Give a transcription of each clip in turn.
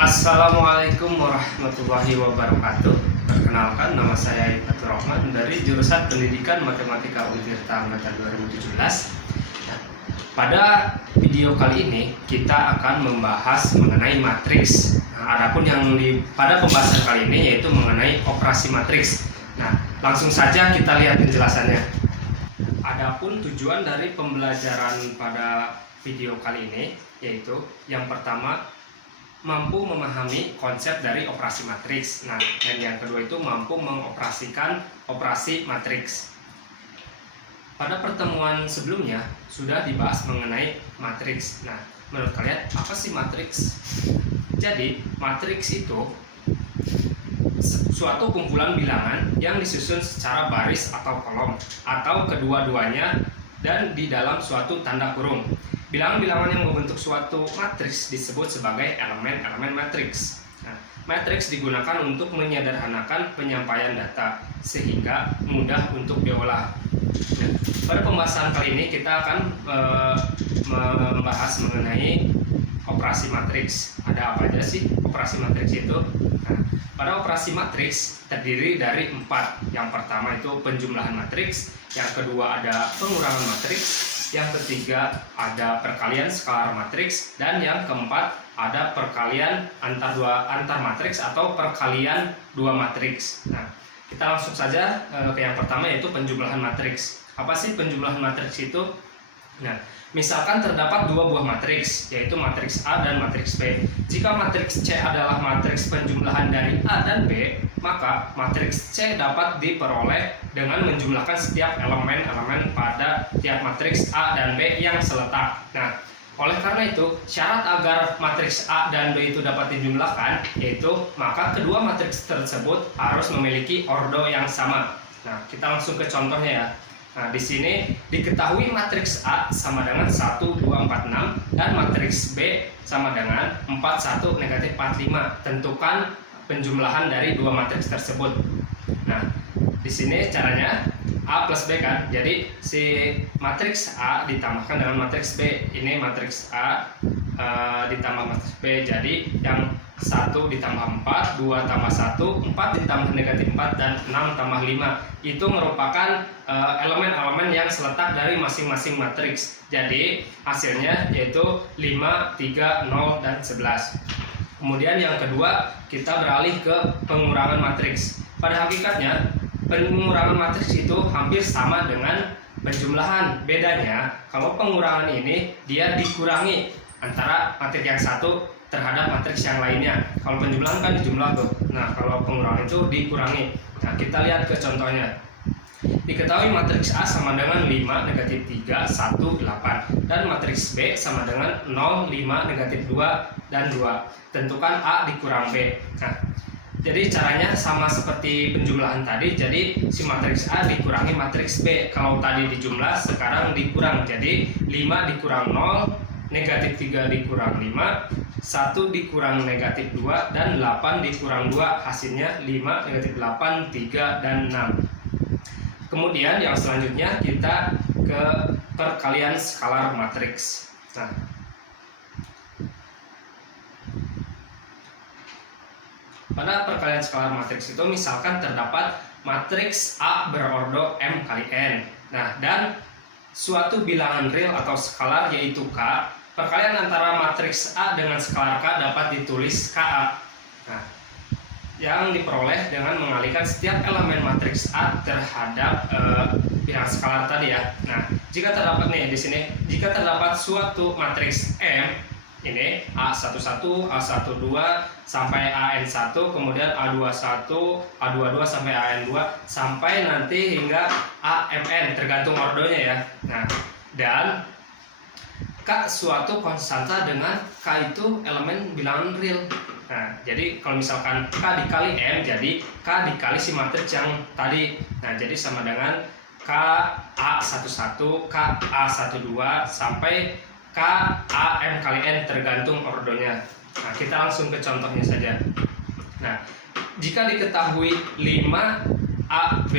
Assalamualaikum warahmatullahi wabarakatuh. Perkenalkan, nama saya Fatur Rahman dari jurusan Pendidikan Matematika Untirta angkatan 2017. Pada video kali ini kita akan membahas mengenai matriks. Adapun yang pada pembahasan kali ini yaitu mengenai operasi matriks. Langsung saja kita lihat penjelasannya. Adapun tujuan dari pembelajaran pada video kali ini yaitu yang pertama, mampu memahami konsep dari operasi matriks. Dan yang kedua itu mampu mengoperasikan operasi matriks. Pada pertemuan sebelumnya sudah dibahas mengenai matriks. Menurut kalian apa sih matriks? Jadi, matriks itu suatu kumpulan bilangan yang disusun secara baris atau kolom atau kedua-duanya dan di dalam suatu tanda kurung. Bilangan-bilangan yang membentuk suatu matriks disebut sebagai elemen-elemen matriks. Matriks digunakan untuk menyederhanakan penyampaian data sehingga mudah untuk diolah. Pada pembahasan kali ini kita akan membahas mengenai operasi matriks. Ada apa aja sih operasi matriks itu? Pada operasi matriks terdiri dari 4. Yang pertama itu penjumlahan matriks, yang kedua ada pengurangan matriks, yang ketiga ada perkalian skalar matriks, dan yang keempat ada perkalian antar matriks atau perkalian dua matriks. Kita langsung saja ke yang pertama yaitu penjumlahan matriks. Apa sih penjumlahan matriks itu? Misalkan terdapat dua buah matriks, yaitu matriks A dan matriks B. Jika matriks C adalah matriks penjumlahan dari A dan B, maka matriks C dapat diperoleh dengan menjumlahkan setiap elemen-elemen pada tiap matriks A dan B yang seletak. Oleh karena itu, syarat agar matriks A dan B itu dapat dijumlahkan, yaitu maka kedua matriks tersebut harus memiliki ordo yang sama. Kita langsung ke contohnya ya. Di sini diketahui matriks A sama dengan 1, 2, 4, 6 dan matriks B sama dengan 4, 1, negatif 4, 5. Tentukan penjumlahan dari dua matriks tersebut. Di sini caranya A plus B kan. Jadi si matriks A ditambahkan dengan matriks B. Ini matriks A ditambah matriks B. Jadi yang 1 ditambah 4, 2 tambah 1, 4 ditambah negatif 4, dan 6 tambah 5. Itu merupakan elemen-elemen yang seletak dari masing-masing matriks. Jadi hasilnya yaitu 5, 3, 0, dan 11. Kemudian yang kedua, kita beralih ke pengurangan matriks. Pada hakikatnya, pengurangan matriks itu hampir sama dengan penjumlahan. Bedanya, kalau pengurangan ini dia dikurangi antara matriks yang satu terhadap matriks yang lainnya. Kalau penjumlahan kan dijumlah tuh. Kalau pengurangan itu dikurangi. Kita lihat ke contohnya. Diketahui matriks A sama dengan 5, negatif 3, 1, 8. Dan matriks B sama dengan 0, 5, negatif 2, dan 2. Tentukan A dikurang B. Jadi caranya sama seperti penjumlahan tadi. Jadi si matriks A dikurangi matriks B. Kalau tadi dijumlah, sekarang dikurang. Jadi 5 dikurang 0, negatif 3 dikurang 5, 1 dikurang negatif 2, dan 8 dikurang 2. Hasilnya 5, negatif 8, 3, dan 6. Kemudian yang selanjutnya kita ke perkalian skalar matriks. Pada perkalian skalar matriks itu misalkan terdapat matriks A berordo M kali N. Dan suatu bilangan real atau skalar yaitu K. Perkalian antara matriks A dengan skalar K dapat ditulis KA. Yang diperoleh dengan mengalihkan setiap elemen matriks A terhadap bilangan skalar tadi ya. Jika terdapat di sini, jika terdapat suatu matriks M, ini A11, A12 sampai AN1, kemudian A21, A22 sampai AN2 sampai nanti hingga AMN tergantung ordonya ya. Dan K suatu konstanta dengan K itu elemen bilangan real. Jadi kalau misalkan K dikali M, jadi K dikali si matriks yang tadi. Jadi sama dengan K A11, K A12 sampai K AM kali N tergantung ordonya. Kita langsung ke contohnya saja. Jika diketahui 5 AB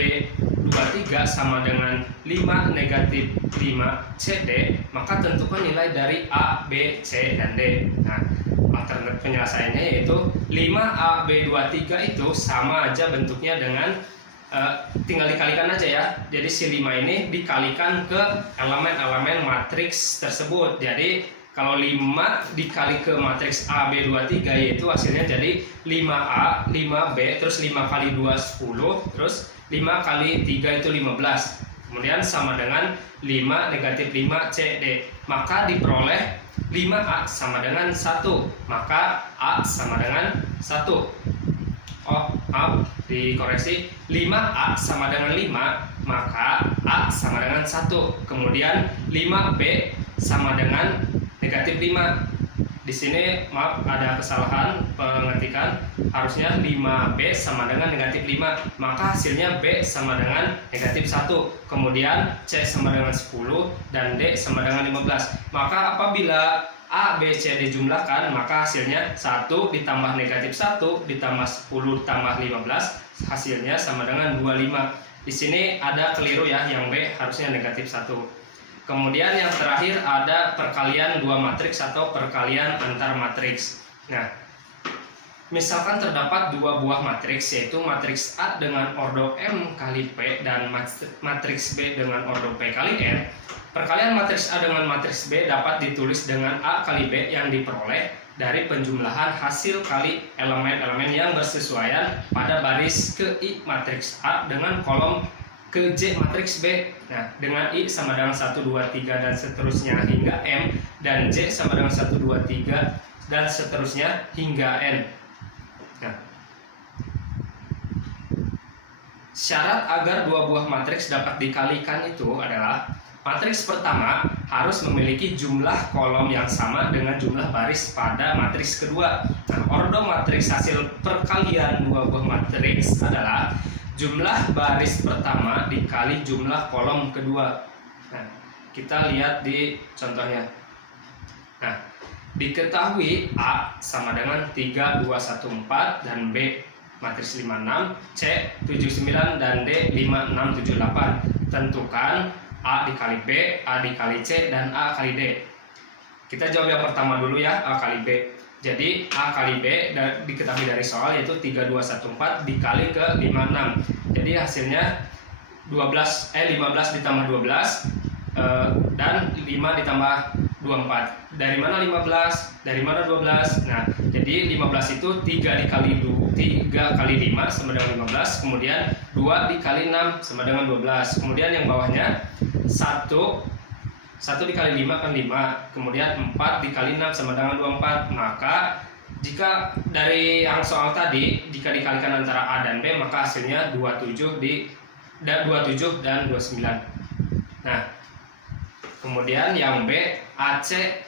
23 sama dengan 5 negatif 5 CD, maka tentukan nilai dari A, B, C, dan D. alternatif penyelesaiannya yaitu 5AB23 itu sama aja bentuknya dengan tinggal dikalikan aja ya. Jadi si 5 ini dikalikan ke elemen-elemen matriks tersebut. Jadi kalau 5 dikali ke matriks AB23 yaitu hasilnya jadi 5A, 5B, terus 5 kali 2 10, terus 5 kali 3 itu 15. Kemudian sama dengan 5 negatif 5 CD. Maka diperoleh 5A sama dengan 1. Maka A sama dengan 1. Oh, maaf, dikoreksi. 5A sama dengan 5, maka A sama dengan 1. Kemudian 5B sama dengan negatif 5. Di sini maaf ada kesalahan pengetikan, harusnya 5B sama dengan negatif 5, maka hasilnya B sama dengan negatif 1, kemudian C sama dengan 10 dan D sama dengan 15. Maka apabila A, B, C dijumlahkan, maka hasilnya 1 ditambah negatif 1 ditambah 10 ditambah 15, hasilnya sama dengan 25. Di sini ada keliru ya, yang B harusnya negatif 1. Kemudian yang terakhir ada perkalian dua matriks atau perkalian antar matriks. Nah, misalkan terdapat dua buah matriks, yaitu matriks A dengan ordo M kali P dan matriks B dengan ordo P kali N. Perkalian matriks A dengan matriks B dapat ditulis dengan A kali B yang diperoleh dari penjumlahan hasil kali elemen-elemen yang bersesuaian pada baris ke I matriks A dengan kolom ke J matriks B. Nah, dengan I sama dengan 1, 2, 3 dan seterusnya hingga M, dan J sama dengan 1, 2, 3 dan seterusnya hingga N. Nah, syarat agar dua buah matriks dapat dikalikan itu adalah matriks pertama harus memiliki jumlah kolom yang sama dengan jumlah baris pada matriks kedua. Nah, ordo matriks hasil perkalian dua buah matriks adalah jumlah baris pertama dikali jumlah kolom kedua. Nah, kita lihat di contohnya. Nah, diketahui A sama dengan 3, 2, 1, 4 dan B matriks 5, 6, C 7, 9 dan D 5, 6, 7, 8. Tentukan A dikali B, A dikali C dan A kali D. Kita jawab yang pertama dulu ya, A kali B. Jadi A kali B diketahui dari soal yaitu 3, 2, 1, 4 dikali ke 5, 6. Jadi hasilnya 15 ditambah 12 dan 5 ditambah 24. Dari mana 15? Dari mana 12? Nah, jadi 15 itu 3 kali 5 sama dengan 15, kemudian 2 dikali 6 sama dengan 12. Kemudian yang bawahnya 1 dikali 5 kan 5, kemudian 4 dikali 6 sama dengan 24. Maka jika dari yang soal tadi, jika dikalikan antara A dan B, maka hasilnya 27 dan 29. Nah, kemudian yang B, AC,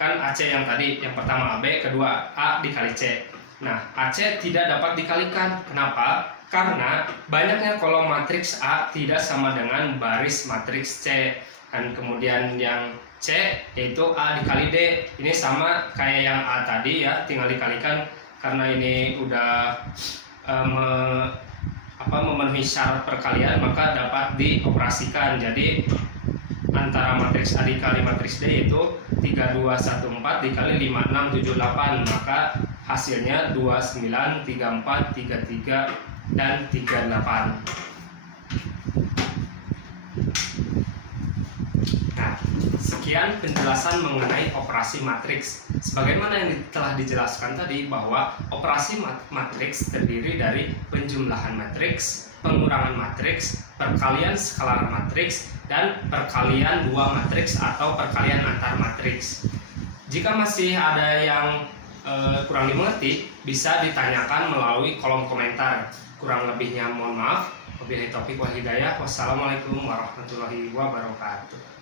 kan AC yang tadi, yang pertama AB, kedua A dikali C. Nah, AC tidak dapat dikalikan. Kenapa? Karena banyaknya kolom matriks A tidak sama dengan baris matriks C. Dan kemudian yang C yaitu A dikali D, ini sama kayak yang A tadi ya, tinggal dikalikan karena ini udah memenuhi syarat perkalian, maka dapat dioperasikan. Jadi antara matriks A dikali matriks D yaitu 3, 2, 1, 4 dikali 5, 6, 7, 8, maka hasilnya 29, 34, 33 dan 38. Nah, sekian penjelasan mengenai operasi matriks. Sebagaimana yang telah dijelaskan tadi bahwa operasi matriks terdiri dari penjumlahan matriks, pengurangan matriks, perkalian skalar matriks, dan perkalian dua matriks atau perkalian antar matriks. Jika masih ada yang kurang dimengerti, bisa ditanyakan melalui kolom komentar. Kurang lebihnya mohon maaf. Wabillahi taufiq wal hidayah. Wassalamualaikum warahmatullahi wabarakatuh.